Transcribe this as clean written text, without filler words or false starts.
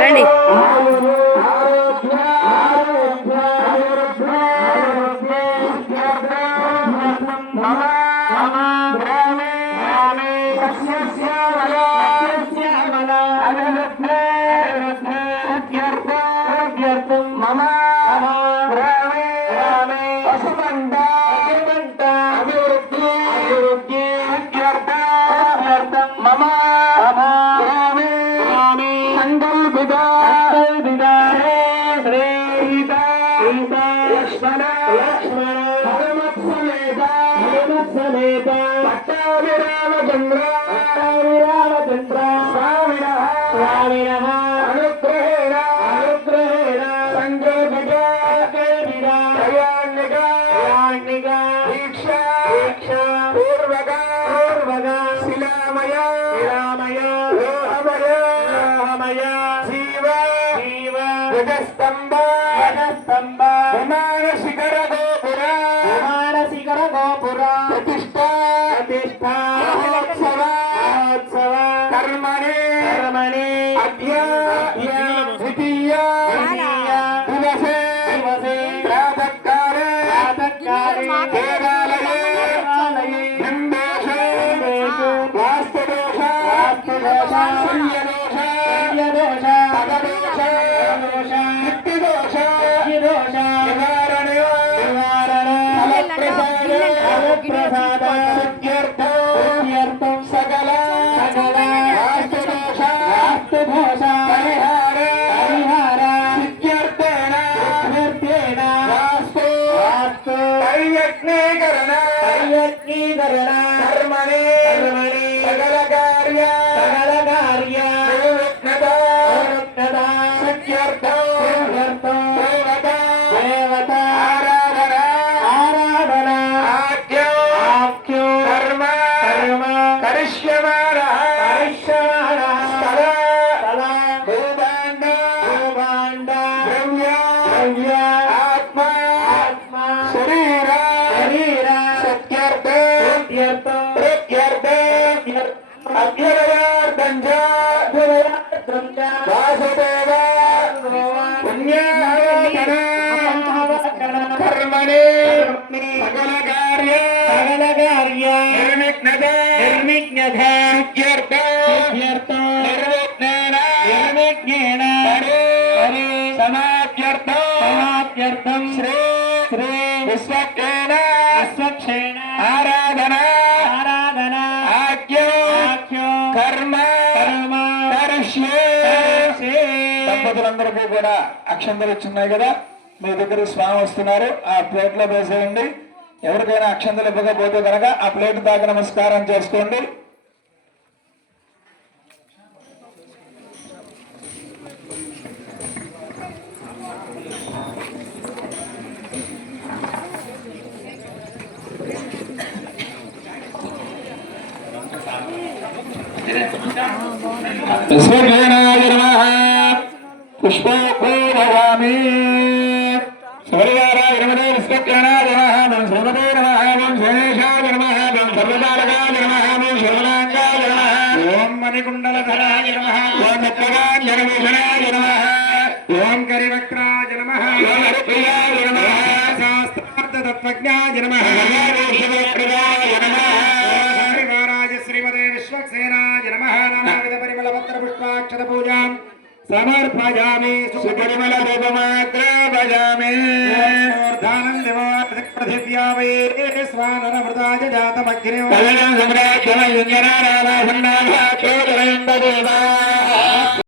రండి. దంపతులందరికీ కూడా అక్షంతలు ఇచ్చున్నాయి కదా, మీ దగ్గర స్వామి వస్తున్నారు, ఆ ప్లేట్ లో వేసేయండి. ఎవరికైనా అక్షంతలు ఇవ్వకపోతే కనుక ఆ ప్లేట్ దాకా నమస్కారం చేసుకోండి. పుష్పోద్భవామి శబరివారాయ నమః విశ్వజ్ఞానాయ నమః ఓం శ్రీమతే నమః ఓం శేషాయ నమః ఓం సర్వపాలకాయ నమః ఓం శర్వలాంగాయ నమః ఓం మణికుండలధరాయ నమః ఓం నిత్యగాంజనభూషణాయ నమః ఓం కరివక్త్రాయ నమః ఓం హరిప్రియాయ నమః శాస్త్రార్థతత్వజ్ఞాయ నమః శివప్రదాయ నమః శబరివారాయ శ్రీమతే విశ్వక్సేనాయ నమః నానావిధ పరిమళ పత్ర పుష్పాక్షత పూజాం సమర్పయామి సుపరిమళ రూపమాత్ర భజామి ధానం పృథివ్యావే స్వానరమృతాయ జాతమగ్నిం